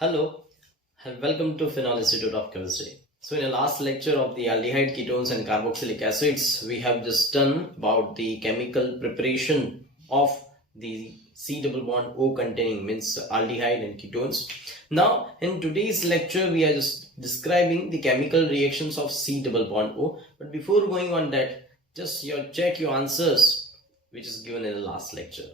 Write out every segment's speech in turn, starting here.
Hello and welcome to Phenol Institute of Chemistry. So in the last lecture of the aldehyde ketones and carboxylic acids, we have just done about the chemical preparation of the C double bond O containing means aldehyde and ketones. Now in today's lecture, we are just describing the chemical reactions of C double bond O. But before going on that, just check your answers which is given in the last lecture.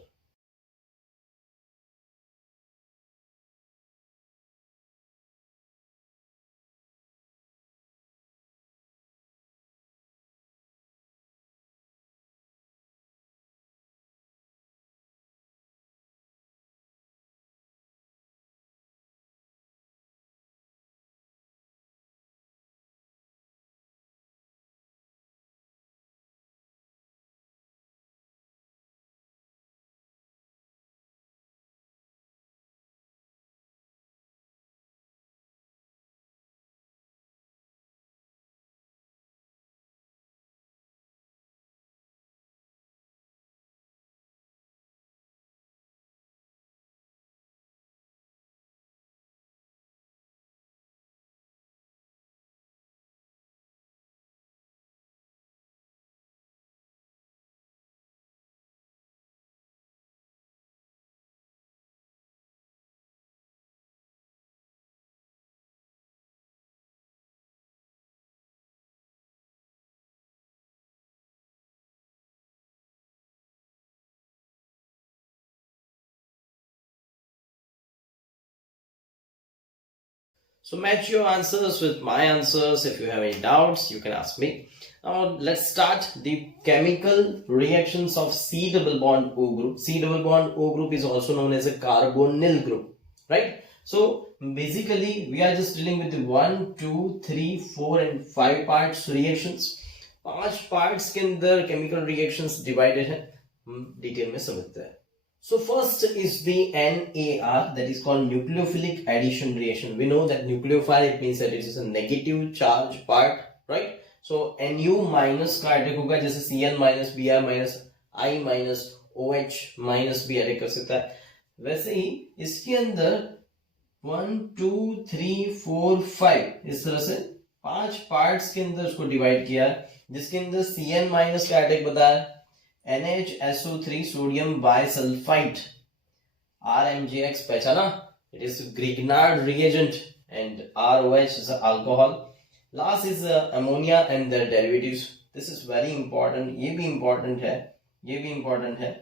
So match your answers with my answers. If you have any doubts, you can ask me. Now let's start the chemical reactions of C double bond O group. C double bond O group is also known as a carbonyl group, right? So basically we are just dealing with the 1, 2, 3, 4 and 5 parts reactions. 5 parts के अंदर chemical reactions divided है, detail में समझते हैं. So first is the NAR, that is called nucleophilic addition reaction. We know that nucleophile, it means that it is a negative charge part, right? So Nu minus का attack होगा, जैसे Cl minus Br minus I minus OH minus भी attack कर सकता है. वैसे ही इसके अंदर 1, 2, 3, 4, 5 इस तरह से 5 पार्ट्स के अंदर उसको डिवाइड किया, जिसके अंदर Cn माइनस का अटैक बताया, NHSO3 सोडियम बाइसल्फाइड RMGX पहचाना, it is Grignard reagent, and ROH is alcohol. Last is ammonia and their derivatives. This is very important. ये भी important है, ये भी important है,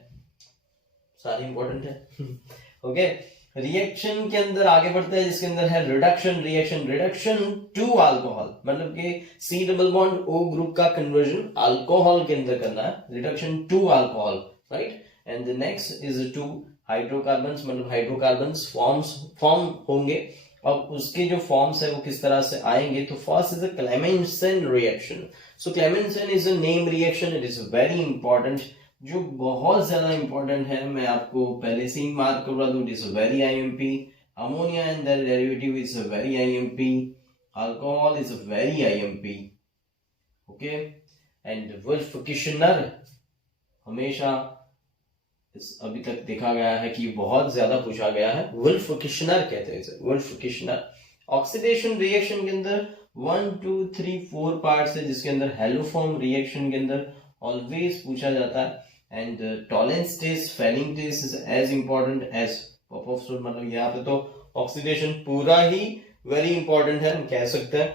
सारे important है. Okay, रिएक्शन के अंदर आगे बढ़ते हैं, जिसके अंदर है reduction reaction. Reduction to alcohol, मतलब कि C double bond O group का कन्वर्जन अल्कोहल के अंदर करना है. Reduction to alcohol, right. And the next is to hydrocarbons, मतलब हाइड्रोकार्बन्स फॉर्म होंगे. अब उसके जो फॉर्म्स है वो किस तरह से आएंगे, तो first is a Clemmensen reaction. So Clemmensen is a name reaction. It is very important, जो बहुत ज्यादा इंपॉर्टेंट है. मैं आपको पहले से ही मार्क करवा दूं. It is very IMP. Ammonia and their derivative is very IMP. Alcohol is very IMP. Okay. And Wolff Kishner हमेशा अभी तक देखा गया है कि बहुत ज्यादा पूछा गया है. वुल्फ-किशनर कहते हैं इसे, वुल्फ-किशनर. ऑक्सीडेशन रिएक्शन के अंदर 1, 2, 3, 4 पार्ट्स है, जिसके अंदर हेलोफॉर्म रिएक्शन के अंदर ऑलवेज पूछा जाता है. And Tollens test, Fehling test is as important as Popoff stone. मतलब यहाँ पे तो ऑक्सीडेशन पूरा ही वेरी इंपॉर्टेंट है, हम कह सकते हैं.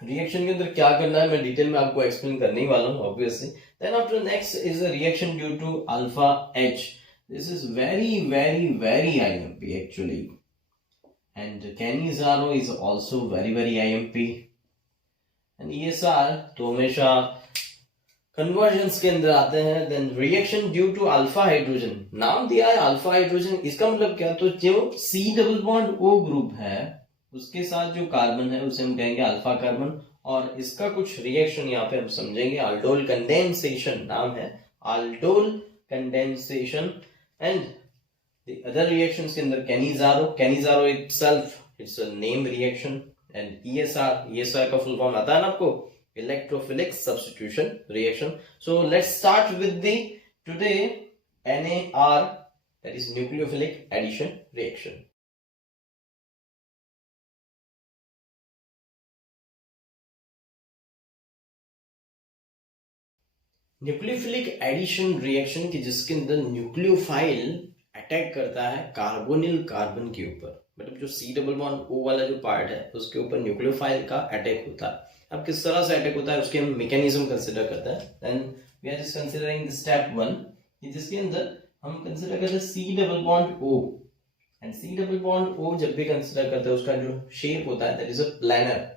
रिएक्शन के अंदर क्या करना है मैं डिटेल में आपको एक्सप्लेन करने वाला हूँ obviously. Then after next is a reaction due to alpha H. This is very very very IMP actually. And Cannizzaro is also very very IMP. And ESR तो हमेशा कन्वर्जन्स के अंदर आते हैं. Then reaction due to alpha hydrogen, नाम दिया है alpha hydrogen. इसका मतलब क्या, तो जो C double bond O group है उसके साथ जो कार्बन है उसे हम कहेंगे अल्फा कार्बन. और इसका कुछ रिएक्शन यहाँ पे हम समझेंगे. अल्डोल कंडेंसेशन नाम है, aldol condensation. And the other reactions के अंदर Cannizzaro itself it's a name reaction. And ESR का फुल फॉर्म आता है ना आपको, electrophilic substitution reaction. So let's start with the today NAR, that is nucleophilic addition reaction. Nucleophilic addition reaction की जिसके अंदर न्यूक्लियोफाइल अटैक करता है कार्बोनिल कार्बन के ऊपर, मतलब जो सी डबल बॉन्ड ओ वाला जो पार्ट है उसके ऊपर न्यूक्लियोफाइल का अटैक होता है। अब किस तरह से अटैक होता है उसके हम मैकेनिज्म कंसिडर करते हैं। Then we are just considering step 1 जिसके अंदर हम कंसिडर करते हैं C double bond O. And C double bond O जब भी कंसिडर करते हैं उसका जो शेप होता है दैट इज अ प्लैनर,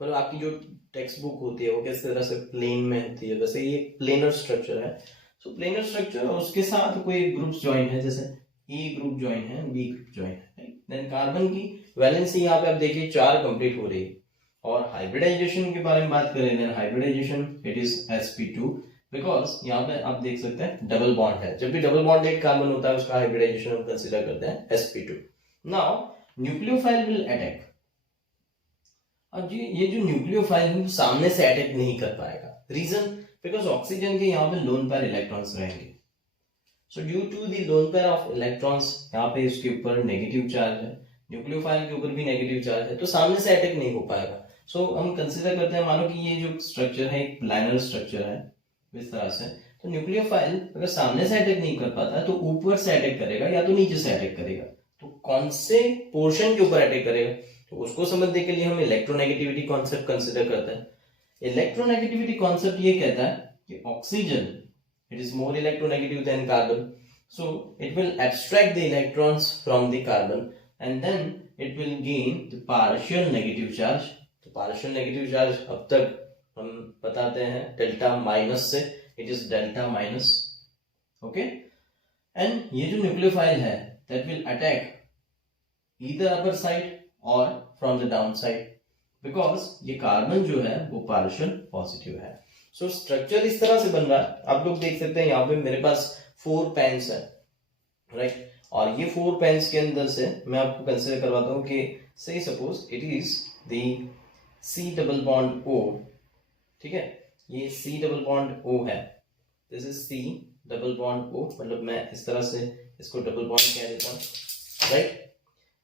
मतलब आपकी जो टेक्स्ट बुक होती है वो किस तरह से प्लेन में होती है, वैसे ये प्लेनर स्ट्रक्चर है। सो प्लेनर स्ट्रक्चर और उसके साथ कोई ग्रुप्स ज्वाइन है, जैसे ए ग्रुप ज्वाइन है, बी ग्रुप ज्वाइन है। देन कार्बन की वैलेंसी यहाँ पे आप देखिए 4 कंप्लीट हो रही है। और हाइब्रिडाइजेशन के बारे में बात करें, then hybridisation it is sp2 because यहाँ पे आप देख सकते हैं डबल बॉन्ड है। जब भी डबल बॉन्ड एक कार्बन होता है उसका हाइब्रिडाइजेशन हम कंसीडर करते हैं sp2। Now nucleophile will attack. अब जी ये जो न्यूक्लियोफाइल है सामने से अटैक नहीं कर पाएगा। रीजन बिकॉज ऑक्सीजन के यहाँ पे लोन पेयर इलेक्ट्रॉन्स रहेंगे। So due to the lone pair of electrons यहाँ पे इसके ऊपर नेगेटिव चार्ज है, न्यूक्लियोफाइल के ऊपर भी नेगेटिव चार्ज है, तो सामने से अटैक नहीं हो पाएगा। सो हम कंसिडर करते हैं, मानो कि ये जो स्ट्रक्चर है एक प्लानर स्ट्रक्चर है इस तरह से, तो न्यूक्लियोफाइल अगर सामने से अटैक नहीं कर पाता तो ऊपर से अटैक करेगा या तो नीचे से अटैक करेगा। तो कौन से पोर्शन के ऊपर अटैक करेगा तो उसको समझने के लिए हम इलेक्ट्रोनेगेटिविटी कॉन्सेप्ट कंसिडर करते हैं। इलेक्ट्रोनेगेटिविटी कॉन्सेप्ट ये कहता है कि oxygen it is more electronegative than carbon, so it will abstract the electrons from the carbon and then it will gain the partial negative charge। तो partial negative charge अब तक हम बताते हैं डेल्टा माइनस से, it is delta minus. Okay, and ये जो nucleophile है that will attack either upper side or from the down side because ये कार्बन जो है वो पार्शियल पॉजिटिव है। सो स्ट्रक्चर इस तरह से बन रहा है, आप लोग देख सकते हैं यहाँ पे मेरे पास 4 पेन्स है, राइट। और ये 4 पेन्स के अंदर से मैं आपको कंसिडर करवाता हूँ कि say suppose it is the C double bond O, ठीक है, ये सी डबल बॉन्ड ओ है, this is C double bond O, मतलब मैं इस तरह से इसको डबल बॉन्ड कह देता हूँ, राइट।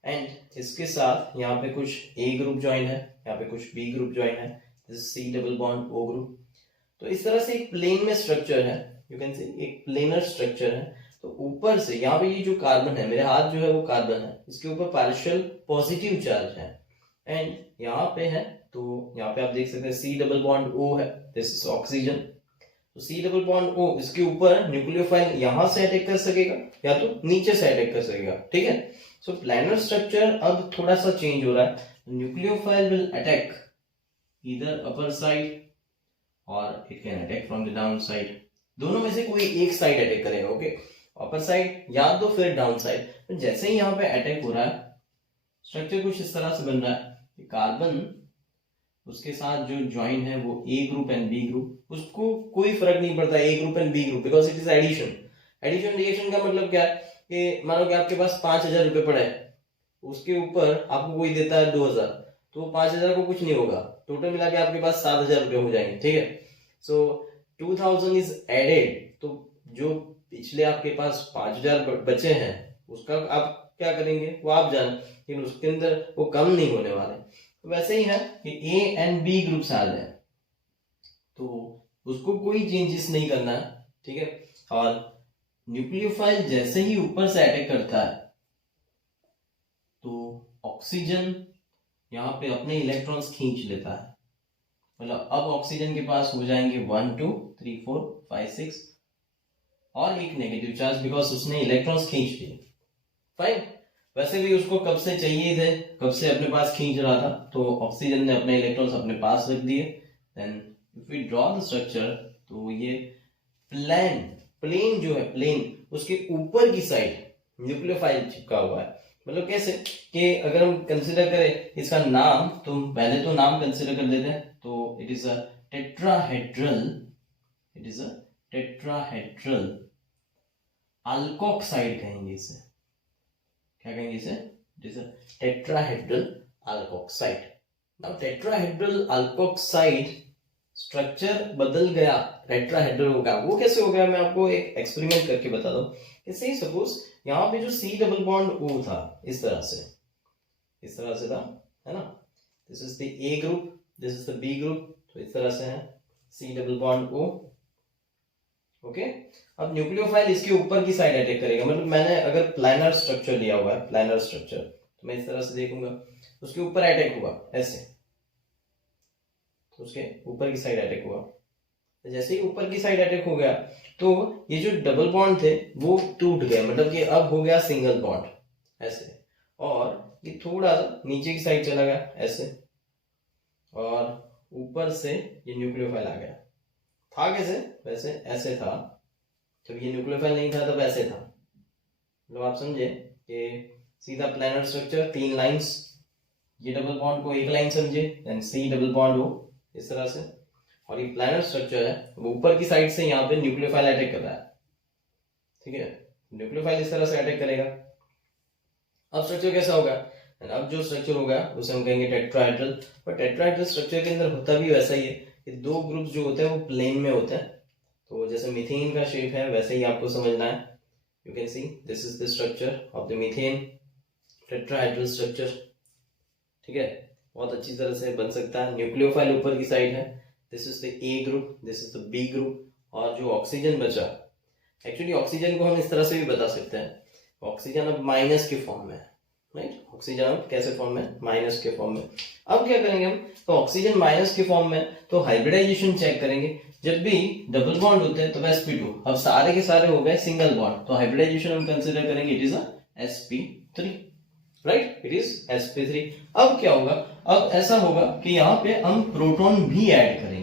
एंड इसके साथ यहाँ पे कुछ ए ग्रुप ज्वाइन है, यहाँ पे कुछ बी ग्रुप ज्वाइन है, this is C double bond O group. तो इस तरह से एक प्लेन में स्ट्रक्चर है, यू कैन से एक प्लेनर स्ट्रक्चर है। तो ऊपर से यहाँ पे ये जो कार्बन है, मेरे हाथ जो है वो कार्बन है, इसके ऊपर पार्शियल पॉजिटिव चार्ज है। एंड यहाँ पे है, तो यहाँ पे आप देख सकते हैं सी डबल बॉन्ड ओ है, दिस इज ऑक्सीजन। तो सी डबल बॉन्ड ओ, इसके ऊपर न्यूक्लियोफाइल यहां से अटैक कर सकेगा या तो नीचे से अटैक कर सकेगा, ठीक है। सो प्लानर स्ट्रक्चर अब थोड़ा सा चेंज हो रहा है, nucleophile will attack either upper side or it can attack from the down side. दोनों में से कोई एक साइड अटैक करेगा, ओके, अपर साइड या तो फिर डाउन साइड। तो जैसे ही यहाँ पे अटैक हो रहा है स्ट्रक्चर कुछ इस तरह से बन रहा है, कार्बन उसके साथ जो ज्वाइन है वो A group and B group, उसको कोई फर्क नहीं पड़ता A group and B group because it is addition. Addition reaction का मतलब क्या है कि मानो कि आपके पास 5,000 रुपए पड़े हैं, उसके ऊपर आपको कोई देता है 2,000, तो 5,000 को कुछ नहीं होगा, टोटल मिला के आपके पास 7,000 रुपए हो जाएंगे, ठीक है। सो 2,000 इज एडेड, तो जो पिछले आपके पास 5,000 बचे हैं उसका आप क्या करेंगे वो आप जाने, लेकिन उसके अंदर वो कम नहीं होने वाले। तो वैसे ही है कि ए एंड बी ग्रुप्स आ जाए तो उसको कोई चेंजेस नहीं करना है, ठीक है। और न्यूक्लियोफाइल जैसे ही ऊपर से अटैक करता है तो ऑक्सीजन यहाँ पे अपने इलेक्ट्रॉन्स खींच लेता है, मतलब अब ऑक्सीजन के पास हो जाएंगे 1 2 3 4 5 6 और एक नेगेटिव चार्ज बिकॉज उसने इलेक्ट्रॉन्स खींच लिए, फाइन। वैसे भी उसको कब से चाहिए थे, कब से अपने पास खींच रहा था, तो ऑक्सीजन ने अपने इलेक्ट्रॉन्स अपने पास रख दिए। Then if we draw the structure, तो ये प्लेन जो है प्लेन उसके ऊपर की साइड न्यूक्लियोफाइल चिपका हुआ है। मतलब कैसे कि अगर हम कंसिडर करें इसका नाम, तो पहले तो नाम कंसिडर कर लेते हैं, तो it is a tetrahedral, it is a tetrahedral alkoxide कहेंगे इसे, क्या कहेंगे इसे, it is a tetrahedral alkoxide. Now tetrahedral alkoxide structure बदल गया, टेट्राहेड्रल हो गया। वो कैसे हो गया, मैं आपको एक एक्सपेरिमेंट करके बता दूं। इससे सपोज यहाँ पे जो सी डबल बॉन्ड ओ था इस तरह से था, है ना, this is the A group, this is the B group, तो इस तरह से है C double bond O, okay. अब न्यूक्लियोफाइल इसके ऊपर की साइड अटैक करेगा, मतलब मैंने अगर प्लानर स्ट्रक्चर लिया हुआ है, प्लानर स्ट्रक्चर, तो मैं इस तरह से देखूंगा, उसके ऊपर अटैक हुआ ऐसे, उसके ऊपर की साइड अटैक हुआ, जैसे ही ऊपर की साइड अटैक हो गया तो ये जो डबल बॉन्ड थे वो टूट गए, मतलब कि अब हो गया सिंगल बॉन्ड ऐसे, और ये थोड़ा सा नीचे की साइड चला गया ऐसे, और ऊपर से ये न्यूक्लियोफाइल आ गया। था कैसे, वैसे ऐसे था, जब ये न्यूक्लियोफाइल नहीं था तब ऐसे था, मतलब आप समझे कि सीधा प्लानर स्ट्रक्चर, 3 लाइंस, ये डबल बॉन्ड को एक लाइन समझे, देन सी डबल बॉन्ड हो इस तरह से, और ये प्लानर स्ट्रक्चर है वो ऊपर की साइड से यहाँ पे न्यूक्लियोफाइल अटैक कर रहा है, ठीक है, न्यूक्लियोफाइल इस तरह से अटैक करेगा। अब स्ट्रक्चर कैसा होगा, अब जो स्ट्रक्चर होगा उसे हम कहेंगे टेट्राहेड्रल, पर टेट्राहेड्रल स्ट्रक्चर के अंदर होता भी वैसा ही है कि 2 ग्रुप्स जो होते हैं वो प्लेन में होते हैं, तो जैसे मीथेन का शेप है वैसे ही आपको समझना है। You can see this is the structure of the methane, tetrahedral structure, ठीक है, बहुत अच्छी तरह से बन सकता है। न्यूक्लियोफाइल ऊपर की साइड है, this is the A group, this is the B group, और जो ऑक्सीजन बचा, एक्चुअली ऑक्सीजन को हम इस तरह से भी बता सकते हैं, ऑक्सीजन अब माइनस के फॉर्म में, राइट, ऑक्सीजन अब कैसे फॉर्म में, माइनस के फॉर्म में। अब क्या करेंगे हम, तो ऑक्सीजन माइनस के फॉर्म में, तो हाइब्रिडाइजेशन चेक करेंगे, जब भी डबल बॉन्ड होते हैं तो sp2, अब सारे के सारे हो गए सिंगल बॉन्ड, तो हाइब्रिडाइजेशन हम कंसीडर करेंगे it is a sp3, right, it is sp3। अब क्या होगा, अब ऐसा होगा कि यहाँ पे हम प्रोटॉन भी ऐड करेंगे,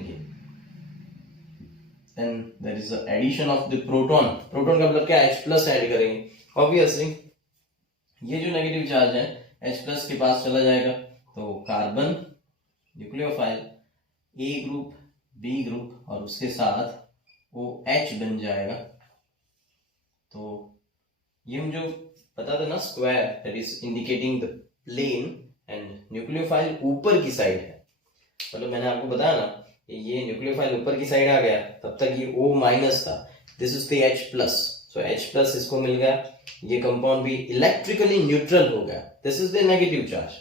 then there is the addition of the proton, proton का मतलब क्या, H+ ऐड करेंगे, ऑब्वियसली ये जो नेगेटिव चार्ज है H+ के पास चला जाएगा, तो कार्बन न्यूक्लियोफाइल ए ग्रुप, बी ग्रुप, और उसके साथ OH बन जाएगा। तो ये हम जो पता था ना square, that is indicating the plane, and nucleophile ऊपर की साइड है, मतलब मैंने आपको बताया ना ये न्यूक्लियोफाइल ऊपर की साइड आ गया, तब तक ये O- था, this is the H+, so H+ इसको मिल गया, ये कंपाउंड भी इलेक्ट्रिकली न्यूट्रल हो गया, this is the negative charge.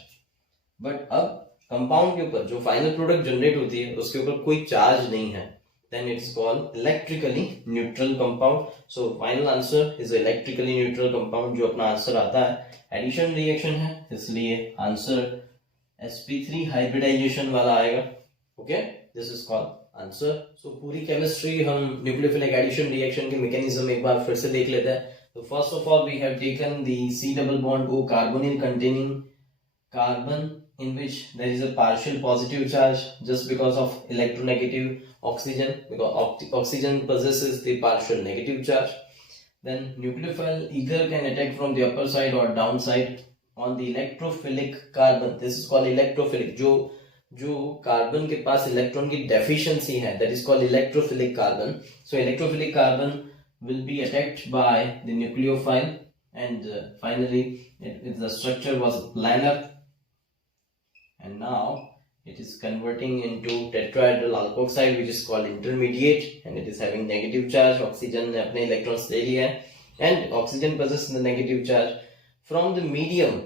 But अब कंपाउंड के ऊपर जो फाइनल प्रोडक्ट जनरेट होती है उसके ऊपर कोई चार्ज नहीं है, then it's called electrically neutral compound, so final answer is electrically neutral compound, जो अपना आंसर आता है, एडिशन रिएक्शन है इसलिए आंसर sp3 हाइब्रिडाइजेशन वाला आएगा, okay, this is called answer. So पूरी केमिस्ट्री हम न्यूक्लियोफिलिक एडिशन रिएक्शन के मैकेनिज्म एक बार फिर से देख लेते हैं। तो first of all we have taken the C double bond O carbonyl containing carbon in which there is a partial positive charge just because of electronegative oxygen, because oxygen possesses the partial negative charge. Then nucleophile either can attack from the upper side or down side on the electrophilic carbon, this is called electrophilic, जो carbon के पास electron की deficiency है, that is called electrophilic carbon. So electrophilic carbon will be attacked by the nucleophile, and finally the structure was planar, and now it is converting into tetrahedral alkoxide which is called intermediate, and it is having negative charge, oxygen ने अपने electrons ले लिया है, and oxygen possesses the negative charge from the medium,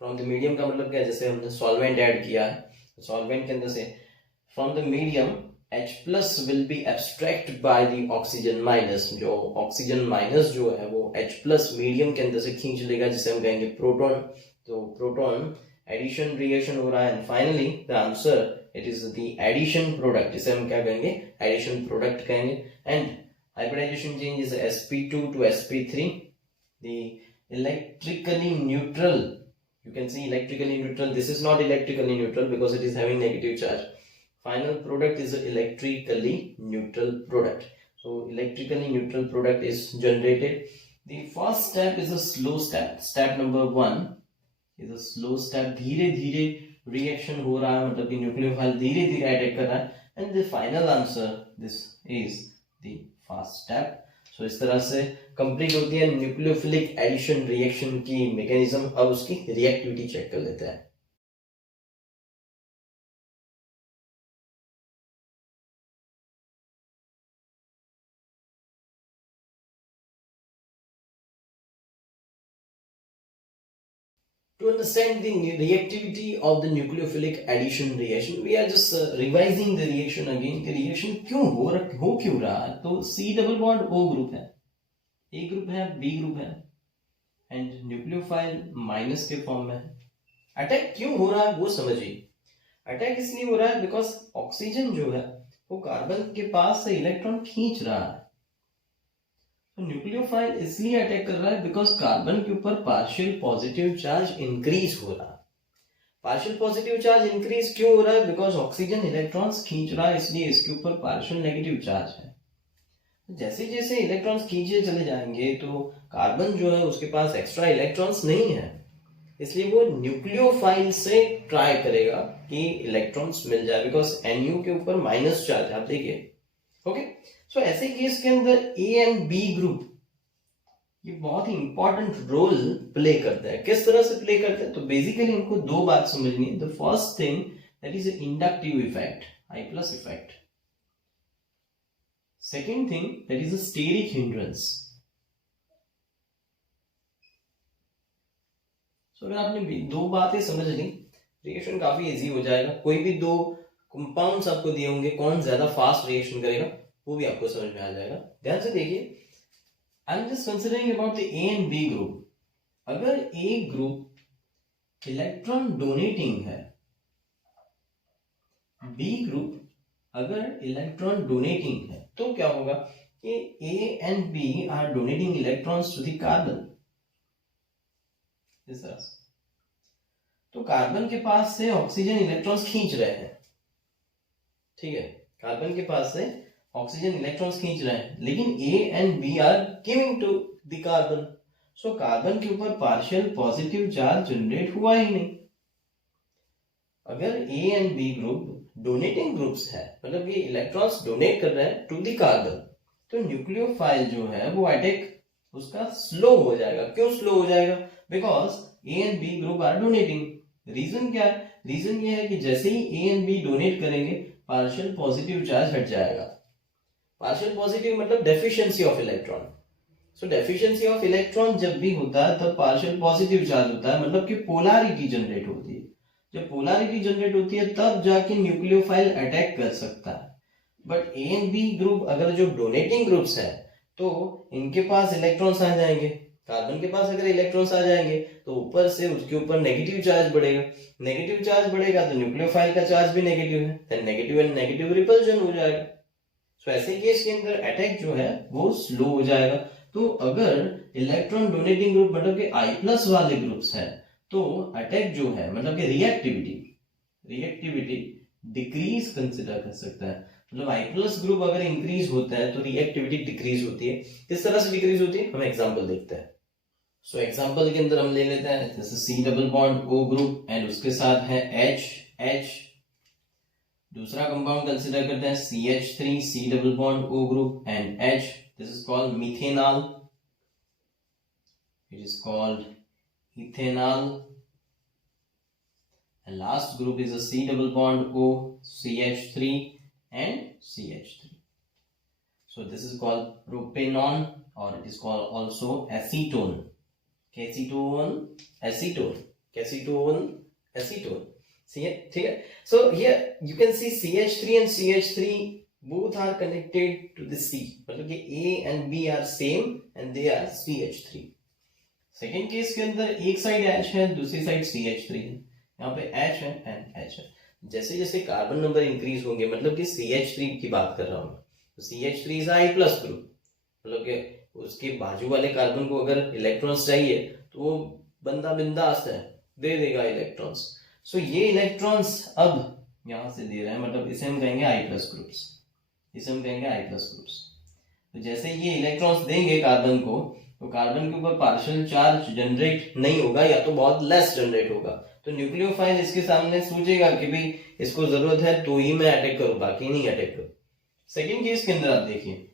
from the medium का मतलब क्या है, जैसे हमने solvent ऐड किया है, solvent के अंदर से from the medium H+ will be abstracted by the oxygen minus, जो oxygen minus जो है वो H+ medium के अंदर से खींच लेगा, जिसे हम कहेंगे प्रोटॉन, तो प्रोटॉन एडिशन रिएक्शन हो रहा है, and finally the answer it is the addition product, जिसे हम क्या कहेंगे, एडिशन प्रोडक्ट कहेंगे, and hybridization change is sp2 to sp3, the electrically neutral, you can see electrically neutral, this is not electrically neutral because it is having negative charge, final product is electrically neutral product, so electrically neutral product is generated. The first step is a slow step, step number 1 is a slow step, धीरे धीरे reaction हो रहा है, मतलब कि nucleophile धीरे धीरे attack कर रहा है, and the final answer this is the first step. So इस तरह से कंप्लीट होती है न्यूक्लियोफिलिक एडिशन रिएक्शन की मैकेनिज्म। अब उसकी रिएक्टिविटी चेक कर लेते हैं। To understand the reactivity of the nucleophilic addition reaction, we are just revising the reaction again. कि reaction हो क्यों रहा है? तो C double bond O group है, A group है, B group है, and nucleophile माइनस के फॉर्म में है. अटैक क्यों हो रहा है वो समझिए. अटैक इसलिए हो रहा है बिकॉज ऑक्सीजन जो है वो कार्बन के पास से इलेक्ट्रॉन खींच रहा है. न्यूक्लियोफाइल इसलिए अटैक कर रहा है बिकॉज कार्बन के ऊपर पार्शियल पॉजिटिव चार्ज इंक्रीज हो रहा है. पार्शियल पॉजिटिव चार्ज इंक्रीज क्यों हो रहा है? बिकॉज ऑक्सीजन इलेक्ट्रॉन्स खींच रहा है, इसलिए इसके ऊपर पार्शियल नेगेटिव चार्ज है. जैसे जैसे इलेक्ट्रॉन्स खींचे चले जाएंगे तो कार्बन जो है उसके पास एक्स्ट्रा इलेक्ट्रॉन्स नहीं है, इसलिए वो न्यूक्लियोफाइल से ट्राई करेगा कि इलेक्ट्रॉन्स मिल जाए, बिकॉज NU के ऊपर माइनस चार्ज आप देखिए. ओके, सो ऐसे केस के अंदर A एंड B ग्रुप ये बहुत ही इंपॉर्टेंट रोल प्ले करता है. किस तरह से प्ले करता है? तो बेसिकली हमको दो बात समझनी है. The first thing that is inductive effect, I+ effect. Second thing that is steric hindrance. So अगर आपने दो बातें समझ ली, रिएक्शन काफी इजी हो जाएगा. कोई भी दो कंपाउंड्स आपको दिए होंगे, कौन ज्यादा फास्ट रिएक्शन करेगा वो भी आपको समझ में आ जाएगा. ध्यान से देखिए, I am just considering about the A and B group. अगर A ग्रुप इलेक्ट्रॉन डोनेटिंग है, B ग्रुप अगर इलेक्ट्रॉन डोनेटिंग है, तो क्या होगा कि A and B are donating electrons to the carbon. इस तरह से तो कार्बन के पास से ऑक्सीजन इलेक्ट्रॉन्स खींच रहे हैं. ठीक है, कार्बन के पास से ऑक्सीजन इलेक्ट्रॉन्स खींच रहे हैं, लेकिन A and B are giving to the carbon. So carbon के ऊपर पार्शियल पॉजिटिव चार्ज जनरेट हुआ ही नहीं. अगर A and B group donating groups है, मतलब कि इलेक्ट्रॉन्स डोनेट कर रहे हैं टू द कार्बन, तो न्यूक्लियोफाइल जो है वो अटैक उसका स्लो हो जाएगा. क्यों स्लो हो जाएगा? Because A and B group are donating. Reason क्या है? रीजन ये है कि जैसे ही A एंड B डोनेट करेंगे पार्शियल पॉजिटिव चार्ज हट जाएगा. पार्शियल पॉजिटिव मतलब deficiency of electron. So deficiency of electron जब भी होता है तब पार्शियल पॉजिटिव चार्ज होता है, मतलब कि पोलैरिटी जनरेट होती है. जब पोलैरिटी जनरेट होती है तब जाके न्यूक्लियोफाइल अटैक कर सकता है. But A and B group अगर जो डोनेटिंग ग्रुप्स है तो इनके पास इलेक्ट्रॉन्स आ जाएंगे. कार्बन के पास अगर इलेक्ट्रॉन्स आ जाएंगे तो ऊपर से उसके ऊपर नेगेटिव चार्ज बढ़ेगा. नेगेटिव चार्ज बढ़ेगा तो न्यूक्लियोफाइल का चार्ज भी नेगेटिव है, तो नेगेटिव एंड नेगेटिव रिपल्जन हो जाएगा. सो ऐसे केस के अंदर अटैक जो है वो स्लो हो जाएगा. तो अगर इलेक्ट्रॉन डोनेटिंग ग्रुप मतलब कि I+ वाले ग्रुप्स हैं तो अटैक जो है मतलब कि रिएक्टिविटी डिक्रीज कंसिडर कर सकता है. मतलब I+ ग्रुप अगर इंक्रीज होता है तो रिएक्टिविटी डिक्रीज होती है. किस तरह से डिक्रीज होती है हम एग्जांपल देखते हैं. सो एग्जांपल के अंदर हम ले लेते हैं जैसे C double bond O group and उसके साथ है H. दूसरा कंपाउंड कंसिडर करते हैं CH3 C double bond O group and H. This is called methanol. It is called ethanol. And last group is a C double bond O CH3 and CH3. So this is called propanol or it is called also acetone. Acetone. See it? ठीक है. So here you can see CH3 and CH3 both are connected to the C. मतलब कि A and B are same and they are CH3. Second case के अंदर एक side H है, दूसरी side CH3 है. यहाँ पे H है and H है. जैसे जैसे कार्बन नंबर इंक्रीज होंगे, मतलब कि CH3 की बात कर रहा हूं, तो CH3 इज I+ ग्रुप, मतलब कि उसके बाजू वाले कार्बन को अगर इलेक्ट्रॉन्स चाहिए तो वो बंदा बिंदास है, दे देगा इलेक्ट्रॉन्स. सो ये इलेक्ट्रॉन्स अब यहां से दे रहे हैं, मतलब इसे हम कहेंगे I+ ग्रुप्स. तो जैसे ये इलेक्ट्रॉन्स देंगे कार्बन को, तो कार्बन के ऊपर पार्शियल चार्ज जनरेट नहीं होगा या तो बहुत लेस जनरेट होगा. तो न्यूक्लियोफाइल इसके सामने सोचेगा कि भाई इसको जरूरत है तो ही मैं अटैक करूं, बाकी नहीं अटैक करूं. सेकेंड केस के अंदर आप देखिए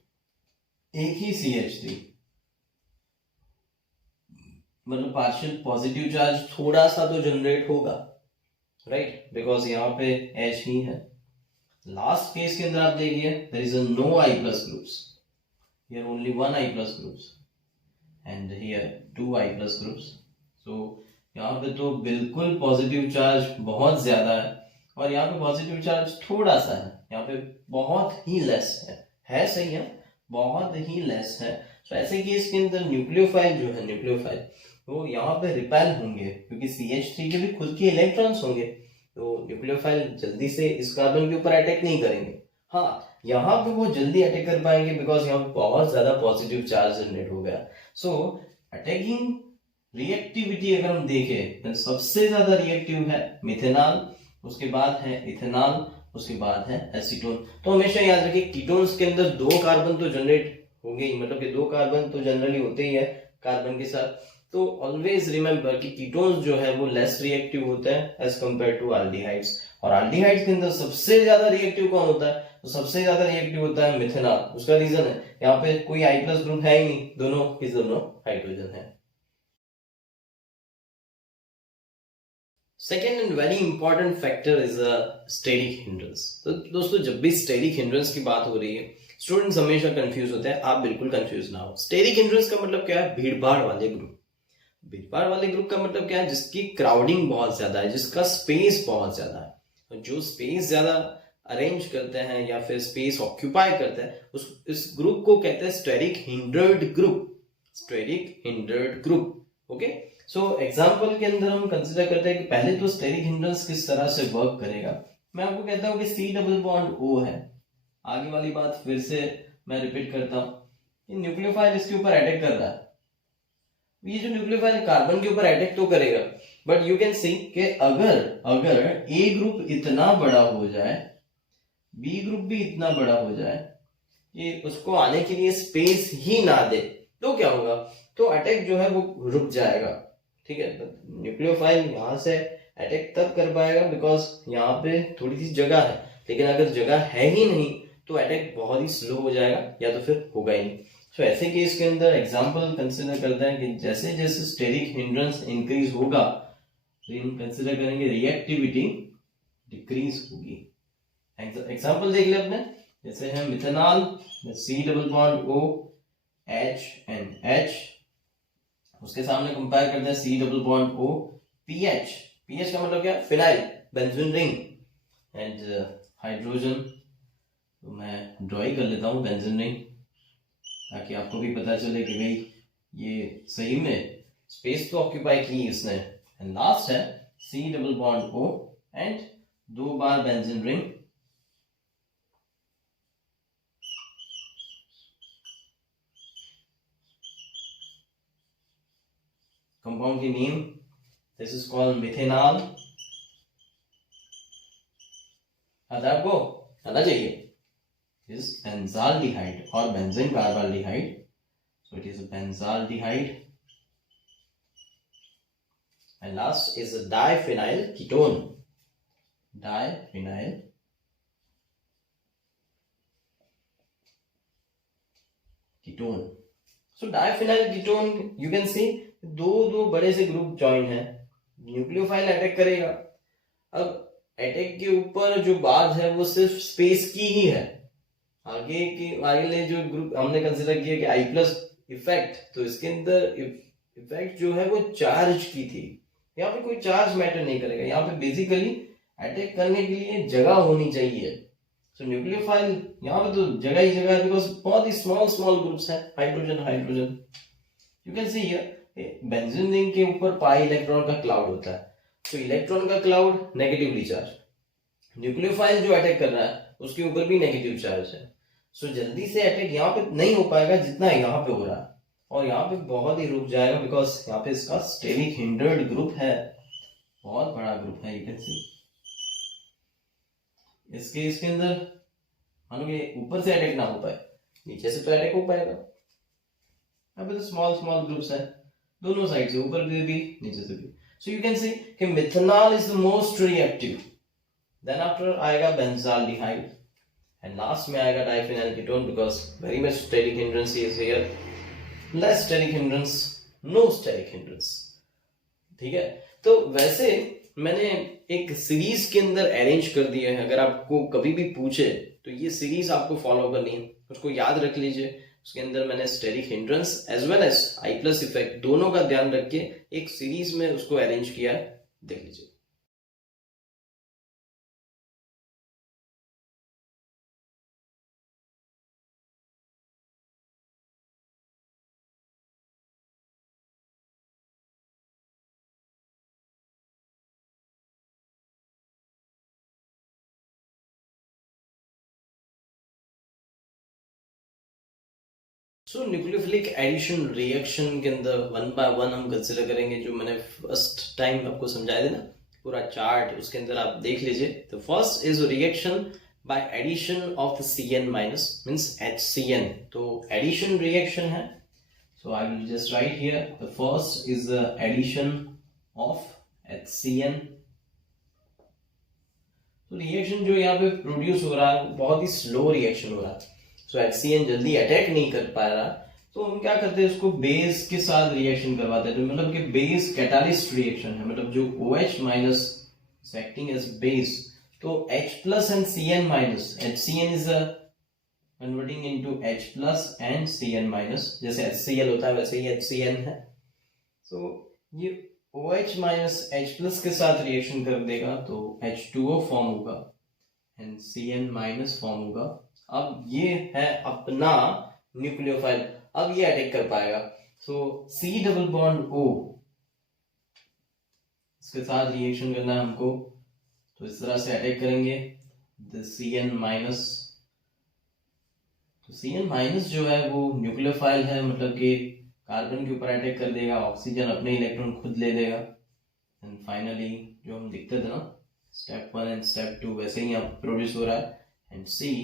एक ही CH3, मतलब पार्शियल पॉजिटिव चार्ज थोड़ा सा तो जनरेट होगा, राइट, बिकॉज यहाँ पे H ही है. लास्ट केस के अंदर आप देखिए there is no I+ groups, here only one I+ groups and here two I+ groups. So यहाँ पे तो बिल्कुल पॉजिटिव चार्ज बहुत ज्यादा है और यहाँ पे पॉजिटिव चार्ज थोड़ा सा है, यहाँ पे बहुत ही लेस है सही है, बहुत ही लेस है। तो ऐसे केस के अंदर न्यूक्लियोफाइल जो है, न्यूक्लियोफाइल वो यहाँ पे रिपेल होंगे क्योंकि CH3 के भी खुद के इलेक्ट्रॉन्स होंगे, तो न्यूक्लियोफाइल जल्दी से इस कार्बन के ऊपर अटैक नहीं करेंगे। हाँ, यहाँ पे वो जल्दी अटैक कर पाएंगे बिकॉज यहाँ पे बहुत ज्यादा पॉजिटिव चार्ज जनरेट हो गया। सो अटैकिंग रिएक्टिविटी अगर हम देखें तो सबसे ज्यादा रिएक्टिव है मिथेनॉल, उसके बाद है इथेनॉल, उसके बाद है एसीटोन। तो हमेशा याद रखिए कीटोन्स के अंदर 2 कार्बन तो जनरेट होंगे ही, मतलब कि 2 कार्बन तो जनरली होते ही है कार्बन के साथ। तो ऑलवेज रिमेंबर कि कीटोन्स जो है वो लेस रिएक्टिव होते हैं एज कंपेयर टू एल्डिहाइड्स, और एल्डिहाइड्स के अंदर सबसे ज्यादा रिएक्टिव कौन होता है? तो सबसे ज्यादा रिएक्टिव होता है मिथेनॉल। उसका रीजन है यहाँ पे कोई I+ ग्रुप है ही नहीं, दोनों के दोनों हाइड्रोजन है। Second and very important factor is a steric hindrance. तो दोस्तों जब भी स्टेरिक हिंड्रेंस की बात हो रही है स्टूडेंट्स हमेशा कंफ्यूज होते हैं, आप बिल्कुल कंफ्यूज ना हो। स्टेरिक हिंड्रेंस का मतलब क्या है? भीड़ भाड़ वाले ग्रुप। भीड़ भाड़ वाले ग्रुप का मतलब क्या है? जिसकी क्राउडिंग बहुत ज्यादा है, जिसका स्पेस बहुत ज्यादा है। जो स्पेस ज्यादा अरेंज करते हैं या फिर स्पेस ऑक्यूपाई करते हैं इस ग्रुप को कहते हैं steric hindered group. Steric hindered group. Okay, so example के अंदर हम कंसिडर करते हैं कि पहले तो स्टेरिक हिंड्रेंस किस तरह से वर्क करेगा। मैं आपको कहता हूं कि C+O है। आगे वाली बात फिर से मैं रिपीट करता हूं कि न्यूक्लियोफाइल इसके ऊपर अटैक कर रहा है। ये जो न्यूक्लियोफाइल कार्बन के ऊपर अटैक तो करेगा, बट यू कैन सी कि अगर ए ग्रुप इतना बड़ा हो जाए, बी ग्रुप भी इतना बड़ा हो जाए कि उसको आने के लिए स्पेस ही ना दे, तो क्या होगा? तो अटैक जो है वो रुक जाएगा। ठीक है, न्यूक्लियोफाइल यहां से अटैक तब कर पाएगा बिकॉज यहाँ पे थोड़ी सी जगह है, लेकिन अगर जगह है ही नहीं तो अटैक बहुत ही स्लो हो जाएगा या तो फिर होगा ही नहीं। तो ऐसे केस के अंदर एग्जांपल कंसिडर करते हैं कि जैसे जैसे स्टेरिक हिंड्रेंस इंक्रीज होगा तो हम कंसिडर करेंगे रिएक्टिविटी डिक्रीज होगी। एग्जांपल देख ले अपने, जैसे है मिथेनॉल C+O H, उसके सामने कंपेयर करते हैं C+O PH। PH का मतलब क्या? Phenyl benzene ring and hydrogen. तो मैं ड्रॉ ही कर लेता हूँ बेंजीन रिंग ताकि आपको भी पता चले कि भाई ये सही में स्पेस तो ऑक्यूपाई की इसने। एंड लास्ट है C+O एंड 2 बार बेंजीन रिंग। कंपाउंड की name, this is called methanol. आपको आना चाहिए is benzaldehyde or benzene carbonaldehyde. So it is a benzaldehyde. And last is a diphenyl ketone. Diphenyl ketone. So diphenyl ketone you can see दो बड़े से group join है, nucleophile attack करेगा। अब attack के ऊपर जो बात है वो सिर्फ स्पेस की ही है। आगे जो ग्रुप हमने कंसिडर किया कि I+ इफेक्ट, तो इसके अंदर इफेक्ट जो है वो चार्ज की थी। यहाँ पे कोई चार्ज मैटर नहीं करेगा, यहाँ पे बेसिकली अटैक करने के लिए जगह होनी चाहिए। सो न्यूक्लियोफाइल यहाँ पे तो जगह ही जगह है बिकॉज बहुत ही स्मॉल ग्रुप्स हैं, hydrogen. You can see here benzene ring के ऊपर पाई इलेक्ट्रॉन का क्लाउड होता है। तो इलेक्ट्रॉन का क्लाउड नेगेटिवली चार्ज, न्यूक्लियोफाइल जो अटैक कर रहा है उसके ऊपर भी नेगेटिव चार्ज है। सो जल्दी से अटैक यहाँ पे नहीं हो पाएगा जितना यहाँ पे हो रहा है, और यहाँ पे बहुत ही रुक जाएगा बिकॉज यहाँ पे इसका स्टेरिक हिंड्रेड ग्रुप है, बहुत बड़ा ग्रुप है। यू कैन सी इसके अंदर मानो कि ऊपर से अटैक ना हो पाए, नीचे से तो अटैक हो पाएगा। यहाँ पे तो स्मॉल ग्रुप्स है दोनों साइड से, ऊपर से भी नीचे से भी। सो यू कैन सी कि methanol is the most reactive, then after आएगा बेंजाल्डिहाइड एंड लास्ट में आएगा diphenyl ketone because very much steric hindrance is here, less steric hindrance, no steric hindrance. ठीक है, तो वैसे मैंने एक सीरीज के अंदर अरेंज कर दिया है, अगर आपको कभी भी पूछे तो ये सीरीज आपको फॉलो करनी है, उसको याद रख लीजिए। उसके अंदर मैंने steric hindrance as well as I plus effect दोनों का ध्यान रख के एक सीरीज में उसको अरेंज किया है, देख लीजिए। सो न्यूक्लियोफिलिक एडिशन रिएक्शन के अंदर वन बाय वन हम कंसिडर करेंगे। जो मैंने फर्स्ट टाइम आपको समझाया था ना पूरा चार्ट, उसके अंदर आप देख लीजिए। तो first is reaction by addition of Cn minus means HCN। तो एडिशन रिएक्शन है, so I will just write here the first is addition of HCN। तो रिएक्शन जो यहाँ पे प्रोड्यूस हो रहा है बहुत ही स्लो रिएक्शन हो रहा है। सो HCN जल्दी अटैक नहीं कर पा रहा, तो हम क्या करते हैं उसको बेस के साथ रिएक्शन करवाते हैं। तो मतलब कि बेस कैटालिस्ट रिएक्शन है, मतलब जो OH minus acting as base, तो H plus and Cn minus, HCN is converting into H plus and Cn minus, जैसे HCl होता है वैसे ही HCN है। तो ये OH माइनस H प्लस के साथ रिएक्शन कर देगा तो H2O फॉर्म होगा एंड Cn माइनस फॉर्म होगा। अब ये है अपना न्यूक्लियोफाइल, अब ये अटैक कर पाएगा। सो C डबल बॉन्ड O इसके साथ रिएक्शन करना है हमको, तो इस तरह से अटैक करेंगे द Cn माइनस। तो Cn माइनस जो है वो न्यूक्लियोफाइल है, मतलब कि कार्बन के ऊपर अटैक कर देगा, ऑक्सीजन अपने इलेक्ट्रॉन खुद ले लेगा एंड फाइनली जो हम दिखते थे ना स्टेप 1 एंड स्टेप 2 वैसे ही यहाँ प्रोड्यूस हो रहा है। एंड C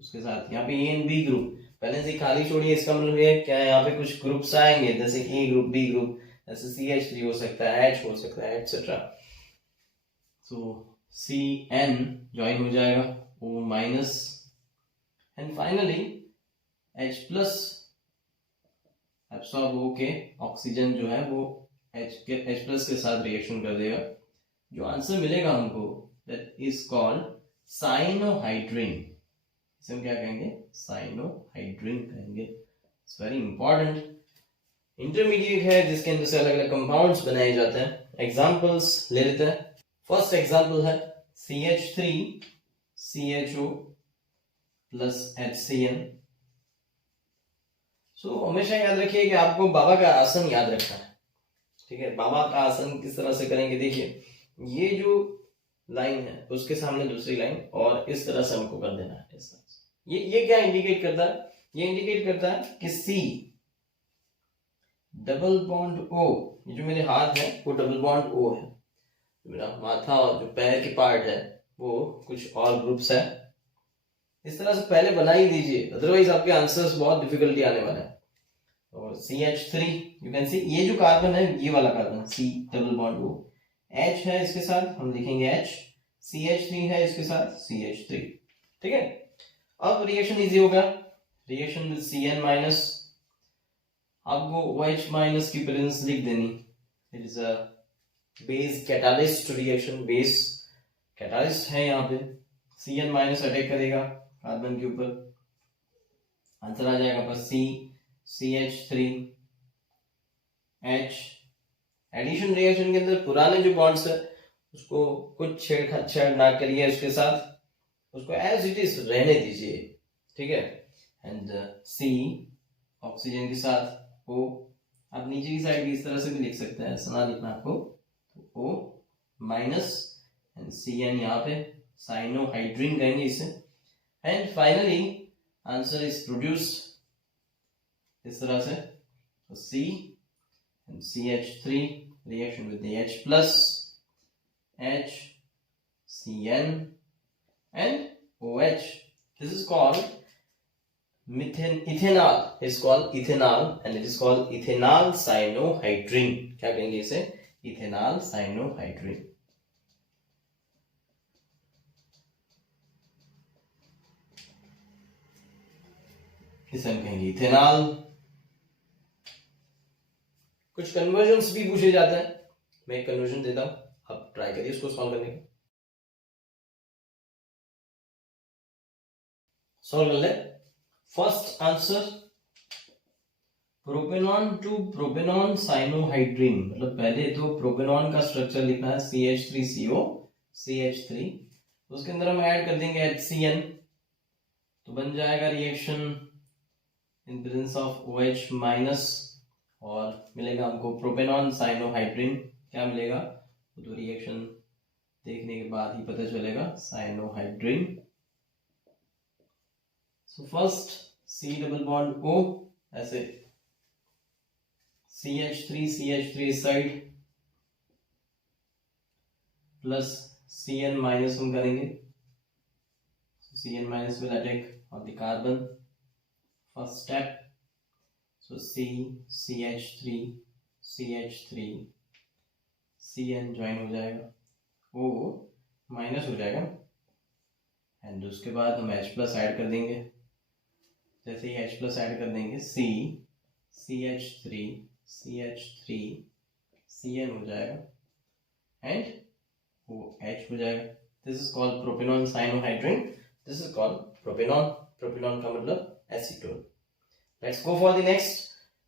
उसके साथ यहाँ पे A एंड B ग्रुप पहले से खाली छोड़िए, इसका मतलब ये क्या है यहाँ पे कुछ ग्रुप्स आएंगे जैसे A ग्रुप, B ग्रुप, जैसे CH3 हो सकता है, H हो सकता है एटसेट्रा। सो Cn ज्वाइन हो जाएगा O minus and finally H plus absorb होके ऑक्सीजन जो है वो H प्लस के साथ रिएक्शन कर देगा। जो आंसर मिलेगा हमको दैट इज कॉल्ड साइनोहाइड्रिन। इसे हम क्या कहेंगे? साइनोहाइड्रिन कहेंगे। It's very important. इंटरमीडिएट है जिसके अंदर से अलग अलग कंपाउंड्स बनाए जाते हैं। एग्जांपल्स ले लेते हैं। फर्स्ट एग्जांपल है CH3 CHO प्लस HCN। सो हमेशा याद रखिए कि आपको बाबा का आसन याद रखना है, ठीक है। बाबा का आसन किस तरह से करेंगे, देखिए ये जो लाइन है उसके सामने दूसरी लाइन और इस तरह से हमको कर देना है इस तरह से। ये क्या इंडिकेट करता है? ये इंडिकेट करता है कि C डबल बॉन्ड O, ये जो मेरे हाथ है वो डबल बॉन्ड O है, मेरा माथा और जो पैर की पार्ट है वो कुछ और ग्रुप्स है। इस तरह से पहले बना ही दीजिए, अदरवाइज आपके आंसर्स बहुत डिफिकल्टी आने वाला है। और CH3 यू कैन सी, ये जो कार्बन है ये वाला carbon C double bond O, H है इसके साथ हम लिखेंगे H, CH3 है इसके साथ CH3, ठीक है। अब रिएक्शन इजी होगा, रिएक्शन विद Cn माइनस, आपको OH माइनस की प्रेजेंस लिख देनी। It is a base catalyst reaction, base catalyst है यहाँ पे। Cn माइनस अटैक करेगा कार्बन के ऊपर, आंसर आ जाएगा पर C CH3 H। Addition reaction के अंदर पुराने जो बॉन्ड्स है उसको कुछ छेड़छाड़ ना करिए उसके साथ, उसको एज इट इज रहने दीजिए, ठीक है। एंड C ऑक्सीजन के साथ O, आप नीचे की साइड इस तरह से भी लिख सकते हैं, ऐसा ना लिखना आपको, O माइनस एंड Cn यहाँ पे साइनोहाइड्रिन कहेंगे इसे। And finally answer is produced इस तरह से, तो C and CH3 reaction with the H plus H Cn and OH. This is called ethanol. It's called ethanol and it is called ethanol cyanohydrin. क्या कहेंगे इसे? Ethanol cyanohydrin. इसे हम कहेंगे इथेनॉल। कुछ कन्वर्जन्स भी पूछे जाते हैं, मैं एक कन्वर्जन देता हूं, आप ट्राई करिए उसको सॉल्व करने का। सॉल्व कर ले। First answer propanone to propanone cyanohydrin, मतलब पहले तो प्रोपेनॉन का स्ट्रक्चर लिखना है CH3CO CH3, उसके अंदर हम ऐड कर देंगे HCN, तो बन जाएगा reaction in presence of OH minus, और मिलेगा हमको प्रोपेनॉन साइनोहाइड्रीन। क्या मिलेगा वो तो रिएक्शन देखने के बाद ही पता चलेगा, cyanohydrin. So first C double bond O, ऐसे CH3 side plus Cn minus हम करेंगे, Cn minus will attack on the carbon, first step, so CH3 Cn join हो जाएगा, O माइनस हो जाएगा, एंड उसके बाद हम H प्लस ऐड कर देंगे। जैसे ही H प्लस ऐड कर देंगे CH3 Cn हो जाएगा एंड OH हो जाएगा। This is called propanone cyanohydrin, this is called propanone. Propanone का मतलब acetone. Let's go for the next,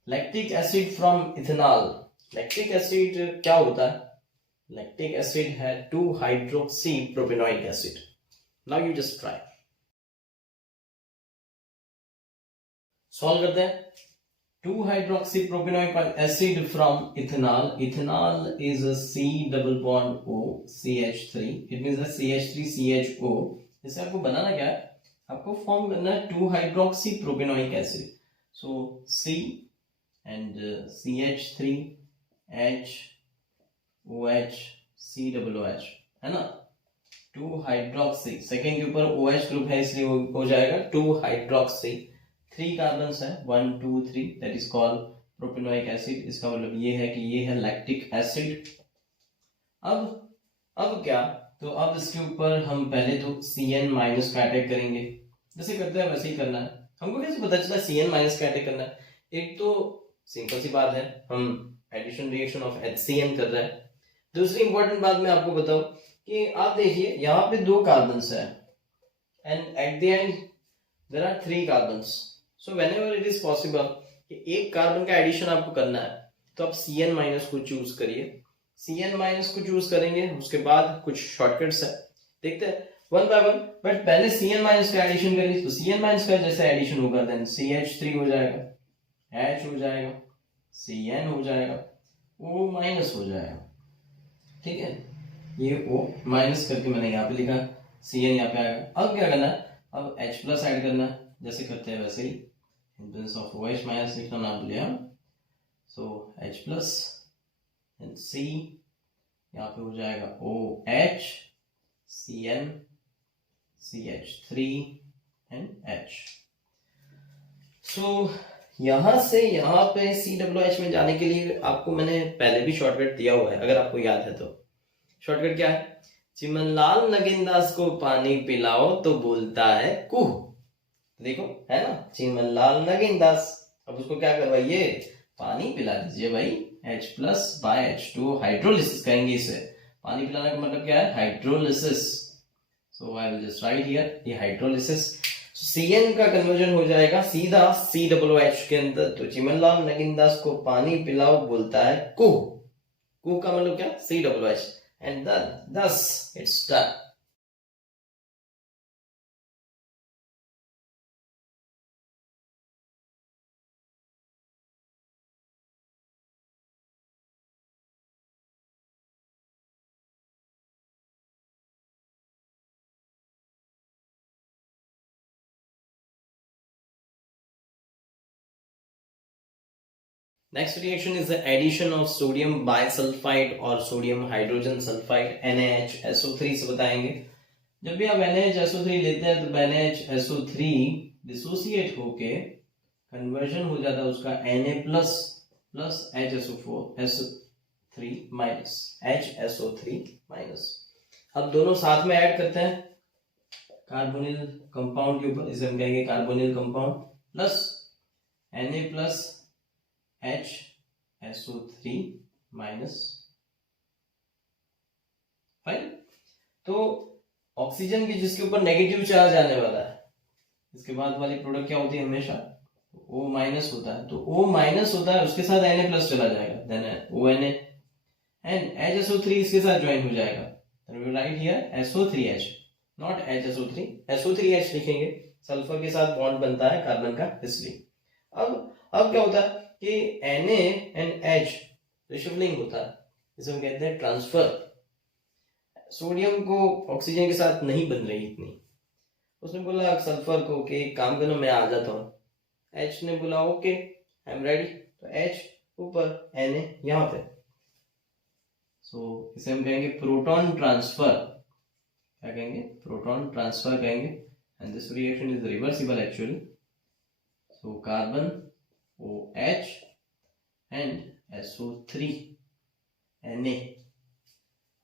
lactic acid from ethanol. Lactic acid क्या होता है? लैक्टिक एसिड है 2 hydroxy propanoic acid. Now you just try, solve करते हैं। 2 hydroxy propanoic acid from ethanol. Ethanol is a C double bond O CH3. It means a CH3 CHO. इससे आपको बनाना क्या है? आपको फॉर्म करना है 2 hydroxy propanoic acid. So C and CH3 H OH C double OH है ना? 2 hydroxy, second के ऊपर OH ग्रुप है इसलिए हो जाएगा 2 hydroxy। 3 कार्बन है 1 2 3, that is called propanoic acid. इसका मतलब ये है कि ये है लैक्टिक एसिड। अब क्या, तो अब इसके ऊपर हम पहले तो Cn माइनस का अटैक करेंगे, जैसे करते हैं वैसे ही करना है। हमको कैसे पता चला Cn माइनस का अटैक करना है? एक तो सिंपल सी बात है, हम एडिशन रिएक्शन ऑफ HCN कर रहे हैं। दूसरी इंपॉर्टेंट बात मैं आपको बताऊं कि आप देखिए यहाँ पे 2 कार्बन है and at the end there are 3 carbons. So whenever it is possible कि एक कार्बन का एडिशन आपको करना है तो आप Cn माइनस को चूज करिए। Cn माइनस को चूज करेंगे, उसके बाद कुछ शॉर्टकट्स है, देखते हैं वन बाय वन। बट पहले Cn माइनस का एडिशन करिए, तो Cn माइनस का जैसे एडिशन होगा देन CH3 हो जाएगा, H हो जाएगा, Cn हो जाएगा, O माइनस हो जाएगा। ठीक है, ये O माइनस करके मैंने यहाँ पे लिखा, Cn यहाँ पे आएगा। अब क्या करना है, अब H प्लस ऐड करना है, जैसे करते हैं वैसे ही। in presence of OH minus लिखना ना भूलिए। सो H प्लस एंड C यहाँ पे हो जाएगा OH Cn CH3 and H। सो यहां से यहाँ पे COOH में जाने के लिए आपको मैंने पहले भी शॉर्टकट दिया हुआ है, अगर आपको याद है तो। शॉर्टकट क्या है? चिमनलाल नगिनदास को पानी पिलाओ तो बोलता है कुह। देखो है ना, चिमनलाल नगिनदास। अब उसको क्या करवाइए, पानी पिला दीजिए भाई। H plus by H2 hydrolysis कहेंगे इसे। पानी पिलाने का मतलब क्या है? Hydrolysis. So I will just write here ये हाइड्रोलिसिस। Cn का कन्वर्जन हो जाएगा सीधा COOH के अंदर। तो चिमनलाल नगिनदास को पानी पिलाओ बोलता है कुह। कुह का मतलब क्या? COOH। And thus it's done. Next reaction is the addition of sodium bisulfite or sodium hydrogen sulfide NaHSO3 से बताएंगे। जब भी आप NaHSO3 लेते हैं तो NaHSO3 डिसोसिएट होके कन्वर्जन हो जाता है उसका Na plus plus HSO4 SO3 minus HSO3 minus. अब दोनों साथ में ऐड करते हैं कार्बोनिल कंपाउंड के ऊपर, इसे हम कहेंगे carbonyl compound plus Na plus HSO3 minus. Fine. तो ऑक्सीजन की जिसके ऊपर नेगेटिव चार्ज आने वाला है, इसके बाद वाली प्रोडक्ट क्या होती है? हमेशा O माइनस होता है, तो O माइनस होता है, उसके साथ Na प्लस चला जाएगा, देन ONA एंड HSO3 इसके साथ ज्वाइन हो जाएगा, right here SO3H, not HSO3, SO3H लिखेंगे, सल्फर के साथ बॉन्ड बनता है कार्बन का, इसलिए। अब क्या होता है कि Na एंड H रिशफलिंग होता है, जिसे हम कहते हैं ट्रांसफर। सोडियम को ऑक्सीजन के साथ नहीं बन रही इतनी, उसने बोला सल्फर को कि काम करो मैं आ जाता हूँ, H ने बोला ओके आई एम रेडी, तो H ऊपर Na यहाँ पे, सो इसे हम कहेंगे प्रोटॉन ट्रांसफर, क्या कहेंगे, प्रोटॉन ट्रांसफर कहेंगे, and this reaction is reversible actually, so carbon OH and SO3 Na,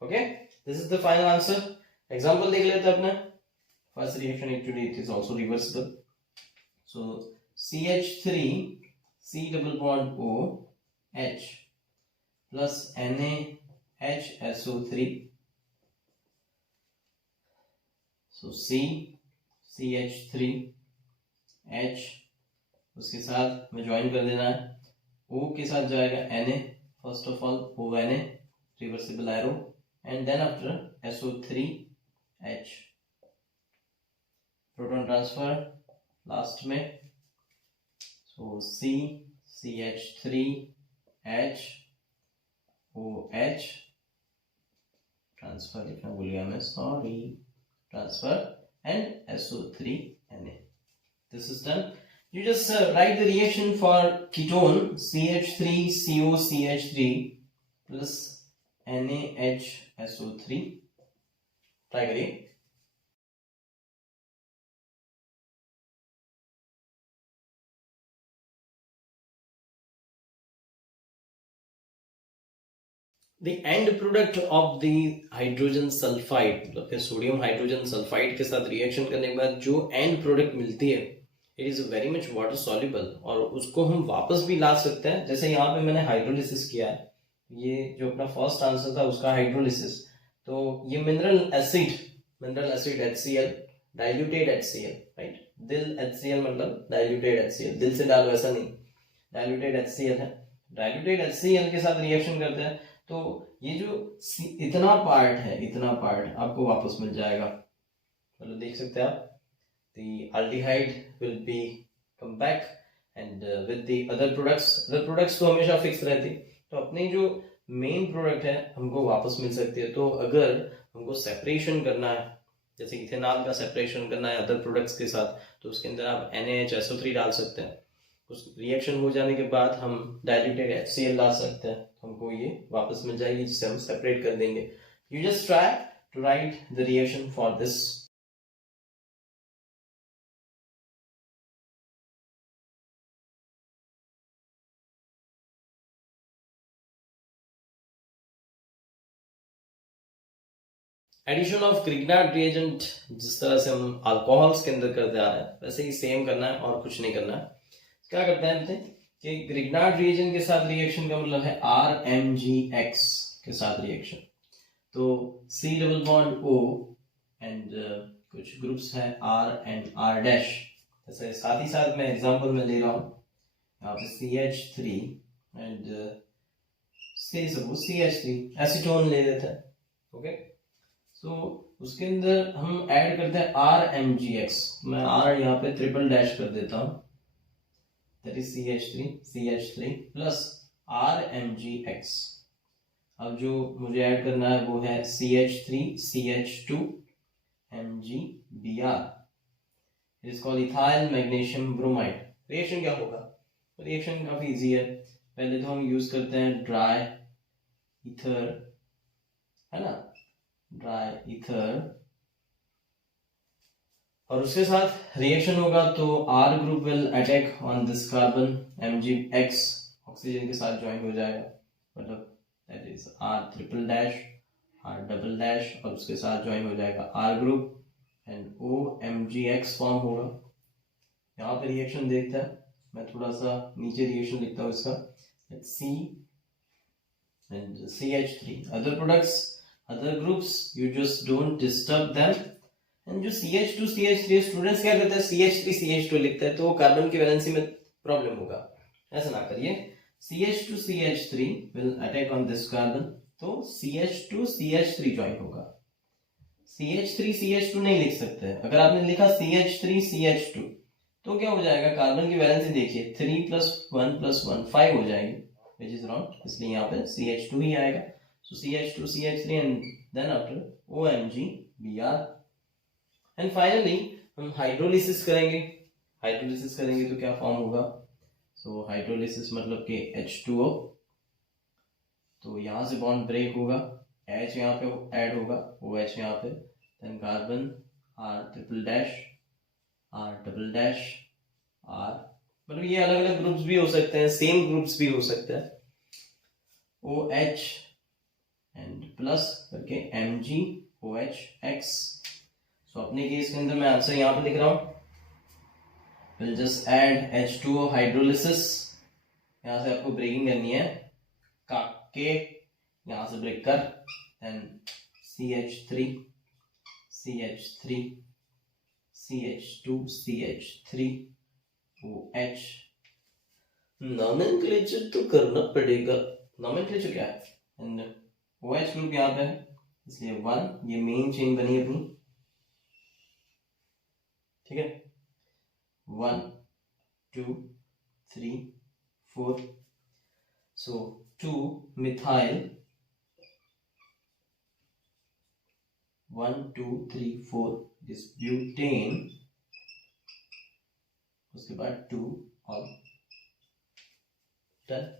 okay, this is the final answer. Example देख लेते हैं अपने, first reaction actually it is also reversible, so CH3 C double bond O H plus NaH SO3, so C CH3 H उसके साथ में join कर देना है, O के साथ जाएगा Na, first of all ONA reversible arrow, and then after SO3H, proton transfer last में, so C CH3H OH, transfer लिखना भूल गया मैं, sorry, transfer and SO3 Na, this is done. You just write the reaction for ketone CH3COCH3 plus NaHSO3, try करिए। The end product of the hydrogen sulphide, मतलब फिर sodium hydrogen sulphide के साथ reaction करने के बाद जो एंड प्रोडक्ट मिलती है, it is very much water soluble, और उसको हम वापस भी ला सकते हैं। जैसे यहाँ पे मैंने हाइड्रोलिसिस किया है, ये जो अपना फर्स्ट आंसर था उसका हाइड्रोलिसिस, तो ये mineral acid HCl, diluted HCl, right, दिल HCl मतलब डाइल्यूटेड HCl, दिल से डाल वैसा नहीं, डाइल्यूटेड HCl है, डाइल्यूटेड HCl के साथ रिएक्शन करते हैं, तो ये जो इतना पार्ट आपको वापस मिल जाएगा, मतलब देख सकते हैं आप, the aldehyde will be come back and with the other products तो हमेशा फिक्स रहती, तो अपनी जो मेन प्रोडक्ट है हमको वापस मिल सकती है। तो अगर हमको सेपरेशन करना है, जैसे इथेनॉल का सेपरेशन करना है अदर प्रोडक्ट्स के साथ, तो उसके अंदर आप NaHSO3 डाल सकते हैं, उस रिएक्शन हो जाने के बाद हम डाइल्यूटेड HCl डाल सकते हैं, हमको ये वापस मिल जाएगी, जिसे हम सेपरेट कर देंगे। You just try to write the reaction for this. Addition of Grignard reagent, जिस तरह से हम अल्कोहल्स के अंदर करते आ रहे हैं, वैसे ही सेम करना है और कुछ नहीं करना है। क्या करते हैं कि ग्रिग्नार्ड रिएजेंट के साथ रिएक्शन का मतलब है RMgX के साथ रिएक्शन, तो C double bond O and कुछ ग्रुप्स हैं R एंड R डैश, जैसे साथ ही साथ मैं एग्जांपल में ले रहा हूँ यहाँ पे CH3 एंड CH3 एसीटोन ले लेते हैं, ओके, सो उसके अंदर हम ऐड करते हैं RMgX, मैं R यहाँ पे ट्रिपल डैश कर देता हूँ, that is CH3 plus RMgX। अब जो मुझे ऐड करना है वो है CH3CH2 MgBr, it is called ethyl magnesium bromide। Reaction क्या होगा, रिएक्शन काफी इजी है, पहले तो हम यूज करते हैं ड्राई ईथर, है ना, ड्राई ईथर, और उसके साथ रिएक्शन होगा तो R group will attack on this carbon MgX, oxygen के साथ ज्वाइन हो जाएगा, मतलब that is R triple dash R double dash, और उसके साथ ज्वाइन हो जाएगा R group and OMgX form होगा। यहाँ पे रिएक्शन देखता है, मैं थोड़ा सा नीचे रिएक्शन लिखता हूँ इसका, C and CH3, other products, other groups, you just don't disturb them। And जो CH2 CH3 स्टूडेंट्स क्या करते हैं, CH3 CH2 लिखते हैं, तो कार्बन की वैलेंसी में प्रॉब्लम होगा। ऐसा ना करिए। CH2 CH3 will attack on this carbon, तो CH2 CH3 ज्वाइन होगा। CH3 CH2 नहीं लिख सकते। अगर आपने लिखा CH3 CH2 तो क्या हो जाएगा, कार्बन की वैलेंसी देखिए 3 + 1 + 1 5 हो जाएगी, विच इज रॉन्ग, इसलिए यहाँ पे CH2 ही आएगा। So CH2 CH3 and then after OMG Br। And finally हम हाइड्रोलिसिस करेंगे। हाइड्रोलिसिस करेंगे तो क्या फॉर्म होगा, सो हाइड्रोलिसिस मतलब कि H2O, तो यहाँ से बॉन्ड ब्रेक होगा, H यहाँ पे ऐड होगा, OH यहाँ पे, देन कार्बन R∼डैश R∼डैश R, मतलब ये अलग अलग ग्रुप्स भी हो सकते हैं, सेम ग्रुप्स भी हो सकते हैं, OH एंड प्लस करके MgOHX। सो अपने केस के अंदर मैं आंसर यहाँ पे लिख रहा हूँ, will just add H2O hydrolysis, यहाँ से आपको ब्रेकिंग करनी है, के यहाँ से ब्रेक कर, then CH3 CH3 CH2 CH3 OH। Nomenclature तो करना पड़ेगा, नॉमेनक्लेचर क्या है, एंड OH ग्रुप यहाँ पे है, इसलिए 1, ये मेन चेन बनी अपनी, ठीक है, 1 2 3 4, so 2 methyl 1 2 3 4 this butane, उसके बाद 2 और done.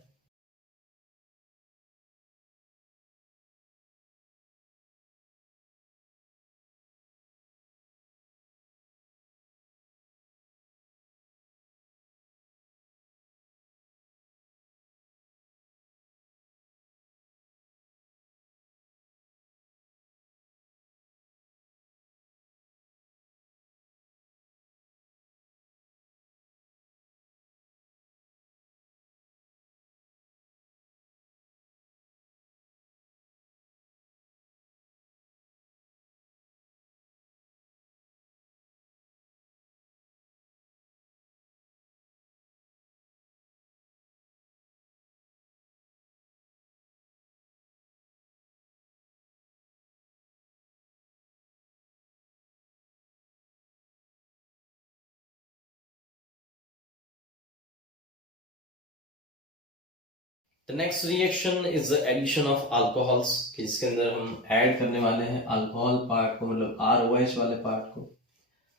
The next reaction is the addition of alcohols, जिसके अंदर हम ऐड करने वाले हैं अल्कोहल पार्ट को, मतलब ROH वाले पार्ट को।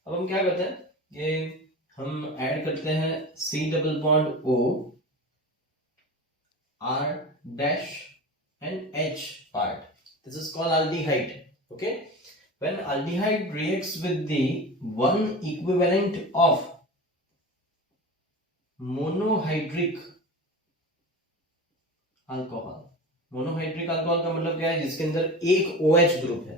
अब हम क्या करते हैं, ये हम ऐड करते हैं C double bond O R dash and H part. This is called aldehyde. Okay, when aldehyde reacts with the one equivalent of monohydric alcohol, monohydric alcohol का मतलब क्या है, जिसके अंदर एक OH ग्रुप है,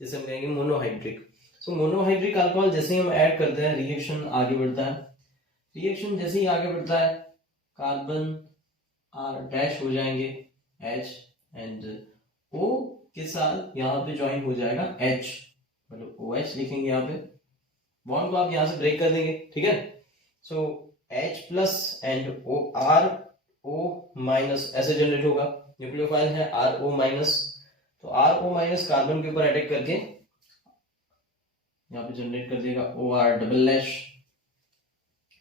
जैसे हम कहेंगे मोनोहाइड्रिक। सो मोनोहाइड्रिक अल्कोहल जैसे ही हम ऐड करते हैं, रिएक्शन आगे बढ़ता है। रिएक्शन जैसे ही आगे बढ़ता है, कार्बन R डैश हो जाएंगे H एंड O के साथ यहाँ पे ज्वाइन हो जाएगा H, मतलब OH लिखेंगे यहाँ पे, बॉन्ड को आप यहाँ से ब्रेक कर देंगे, ठीक है। सो H plus and R O minus ऐसे जनरेट होगा, न्यूक्लियोफाइल है RO माइनस, तो RO माइनस कार्बन के ऊपर अटैक करके यहाँ पे जनरेट कर देगा OR∼डैश।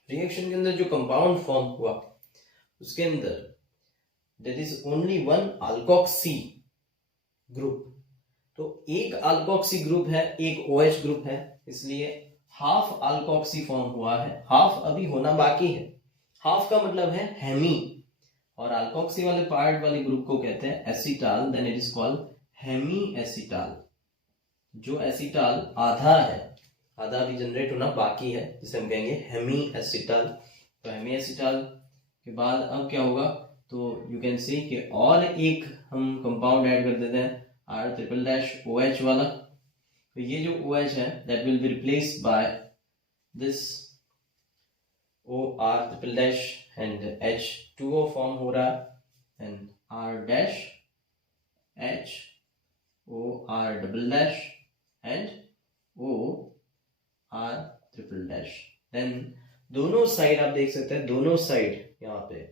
रिएक्शन के अंदर जो कंपाउंड फॉर्म हुआ उसके अंदर there is only one alkoxy group, तो एक अल्कोक्सी ग्रुप है, एक OH ग्रुप है, इसलिए हाफ अल्कोक्सी फॉर्म हुआ है, हाफ अभी होना बाकी है। हाफ का मतलब है हेमी, और अल्कोक्सी वाले पार्ट वाले ग्रुप को कहते हैं acetal, then it is called hemi acetal. जो एसिटाल आधा है, आधा भी जनरेट होना बाकी है, जिसे हम कहेंगे हेमी एसिटाल। तो हेमी एसिटाल के बाद अब क्या होगा, तो यू कैन सी कि और एक हम कंपाउंड ऐड कर देते हैं R∼डैश वाला, तो ये जो OH है that will be replaced by this OR∼डैश एंड H2O फॉर्म हो रहा है, एंड R डैश H OR∼डैश एंड OR∼डैश। देन दोनों साइड आप देख सकते हैं, दोनों साइड यहाँ पे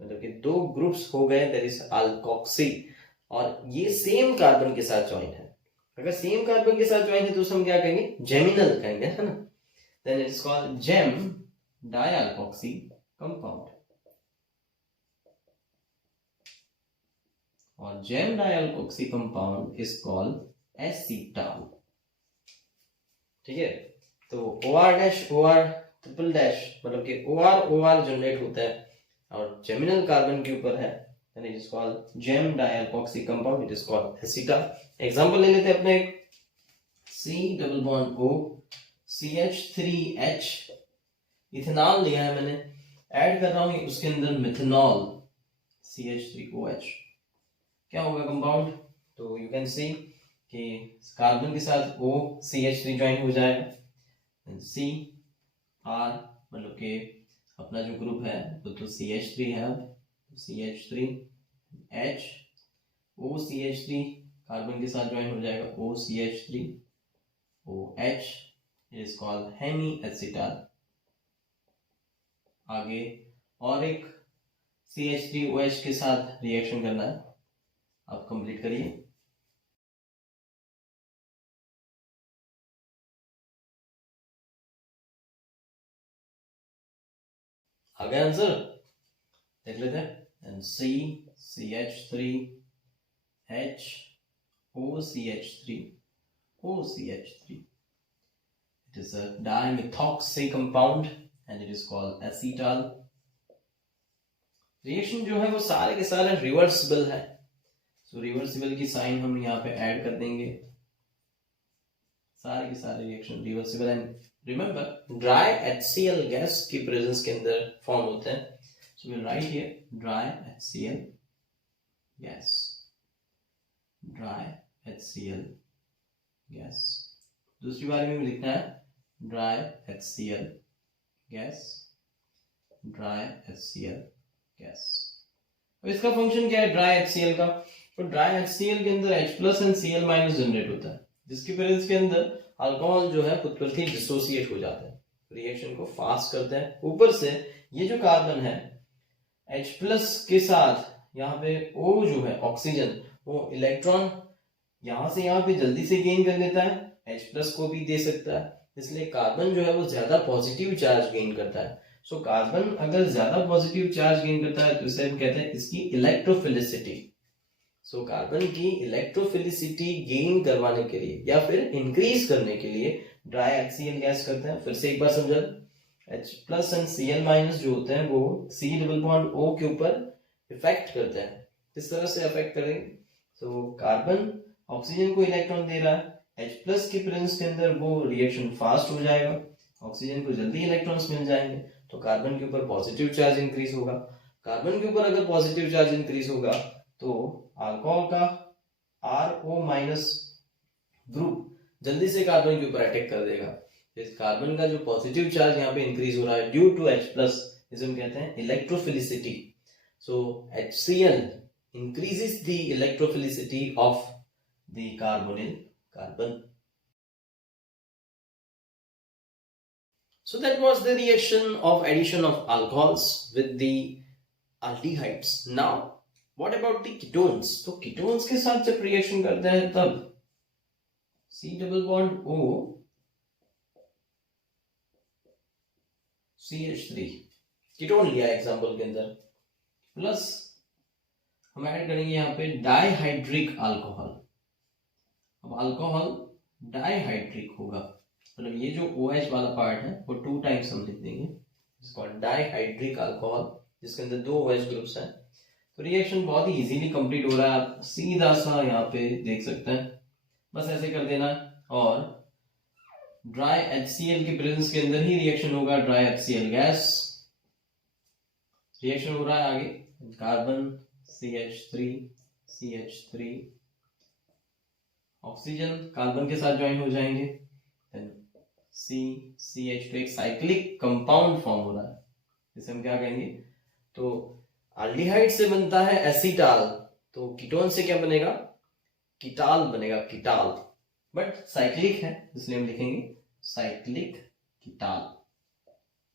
मतलब कि दो ग्रुप्स हो गए, दैट इज अल्कोक्सी, और ये सेम कार्बन के साथ ज्वाइन है। अगर सेम कार्बन के साथ ज्वाइन है तो उसे हम क्या कहेंगे, जेमिनल कहेंगे, है ना। Then it is called gem dialkoxy compound, और gem dialkoxy compound is called acetal. ठीक है, तो OR dash OR triple dash मतलब कि OR जनरेट होता है और जेमिनल कार्बन के ऊपर है, then it is called gem dialkoxy compound, it is called acetal। Example ले लेते हैं अपने, C double bond O CH3H, ethanol लिया है मैंने, ऐड कर रहा हूं उसके अंदर मिथेनॉल CH3OH, क्या होगा कंपाउंड, तो यू कैन सी कि कार्बन के साथ O CH3 ज्वाइन हो जाएगा, C R मतलब कि अपना जो ग्रुप है वो तो CH3 है, CH3 H OCH3 कार्बन के साथ ज्वाइन हो जाएगा OCH3 OH, it is called hemi acetal. आगे और एक CH3OH के साथ रिएक्शन करना है, आप कंप्लीट करिए। आगे आंसर देख लेते हैं, C CH3 H OCH3 OCH3, it is a dimethoxy compound and it is called acetal। Reaction जो है वो सारे के सारे रिवर्सिबल है, सो रिवर्सिबल की साइन हम यहाँ पे ऐड कर देंगे, सारे के सारे reaction reversible. And remember dry HCl gas की प्रेजेंस के अंदर फॉर्म होते हैं, so will write here dry HCl gas, dry HCl gas. दूसरी बार में लिखना है dry HCl gas, dry HCl gas. अब इसका फंक्शन क्या है ड्राई HCl का, तो ड्राई HCl के अंदर H+ एंड Cl- जनरेट होता है, जिसकी प्रेजेंस के अंदर अल्कोहल जो है खुद पर ही डिसोसिएट हो जाता है, रिएक्शन को फास्ट करता है। ऊपर से ये जो कार्बन है H+ के साथ यहाँ पे O जो है ऑक्सीजन, वो इलेक्ट्रॉन यहाँ से यहाँ पे जल्दी से गेन कर लेता है, H+ को भी दे सकता है, इसलिए कार्बन जो है वो ज्यादा पॉजिटिव चार्ज गेन करता है। सो कार्बन अगर ज्यादा पॉजिटिव चार्ज गेन करता है तो इसे हम कहते हैं इसकी इलेक्ट्रोफिलिसिटी। सो कार्बन की इलेक्ट्रोफिलिसिटी गेन करवाने के लिए या फिर इंक्रीज करने के लिए ड्राई HCl गैस करते हैं। फिर से एक बार समझा, H+ एंड Cl- जो होते हैं वो C डबल बॉन्ड O के ऊपर इफेक्ट करते हैं, किस तरह से इफेक्ट करेंगे, तो कार्बन ऑक्सीजन को इलेक्ट्रॉन दे रहा है, H+ की प्रेजेंस के अंदर वो रिएक्शन फास्ट हो जाएगा, ऑक्सीजन को जल्दी इलेक्ट्रॉन्स मिल जाएंगे, तो कार्बन के ऊपर पॉजिटिव चार्ज इंक्रीज होगा। कार्बन के ऊपर अगर पॉजिटिव चार्ज इंक्रीज होगा तो अल्कोहल का RO- ग्रुप जल्दी से कार्बन के ऊपर अटैक कर देगा। इस कार्बन का जो पॉजिटिव चार्ज यहाँ पे इंक्रीज हो रहा है ड्यू टू H+, इसे हम कहते हैं electrophilicity. So HCl increases the electrophilicity of the carbonyl carbon. So that was the reaction of addition of alcohols with the aldehydes. Now what about the ketones? तो ketones के साथ जब reaction करते हैं तब C double bond O CH3 ketone लिया example के अंदर, प्लस हम ऐड करेंगे यहाँ पे डाइहाइड्रिक अल्कोहल। अब अल्कोहल डाइहाइड्रिक होगा, मतलब ये जो OH वाला पार्ट है वो 2 टाइम्स हम लिख देंगे, इसको डाइहाइड्रिक अल्कोहल, जिसके अंदर 2 OH ग्रुप्स हैं। तो रिएक्शन बहुत ही इजीली कंप्लीट हो रहा है, आप सीधा सा यहाँ पे देख सकते हैं, बस ऐसे कर देना। और ड्राई HCl की प्रेजेंस के अंदर ही रिएक्शन होगा, ड्राई HCl गैस रिएक्शन हो रहा है। आगे कार्बन CH3 ऑक्सीजन कार्बन के साथ ज्वाइन हो जाएंगे, CH2 एक साइक्लिक कंपाउंड फॉर्म हो रहा है, जिसे हम क्या कहेंगे, तो एल्डिहाइड से बनता है एसीटाल, तो कीटोन से क्या बनेगा, कीटाल बनेगा, कीटाल, बट साइक्लिक है इसलिए हम लिखेंगे cyclic कीटाल।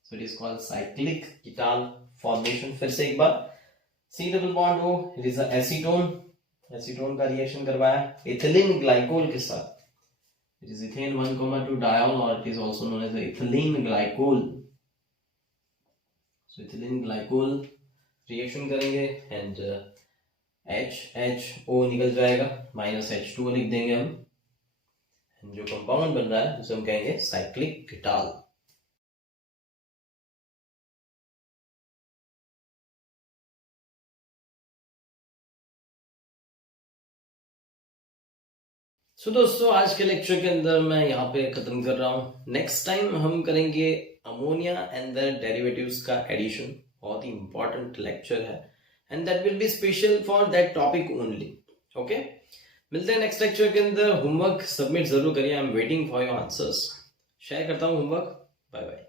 So it is called cyclic ketone formation. फिर से एक बार, C double bond O, it is acetone का रिएक्शन करवाया इथिलीन ग्लाइकोल के साथ. It is ethane 1,2 diol, or it is also known as the ethylene glycol. So ethylene glycol reaction करेंगे and HHO निकल जाएगा, -H2O लिख देंगे हम. जो कंपाउंड बन रहा है उसे हम कहेंगे साइक्लिक कीटॉल. सो दोस्तों, आज के लेक्चर के अंदर मैं यहाँ पे खत्म कर रहा हूँ. नेक्स्ट टाइम हम करेंगे अमोनिया एंड द डेरिवेटिव्स का एडिशन. बहुत ही इंपॉर्टेंट लेक्चर है and that will B special for that topic only. Okay, मिलते हैं नेक्स्ट लेक्चर के अंदर. होमवर्क सबमिट जरूर करिए. I am waiting for your answers. Share करता हूँ होमवर्क. Bye bye.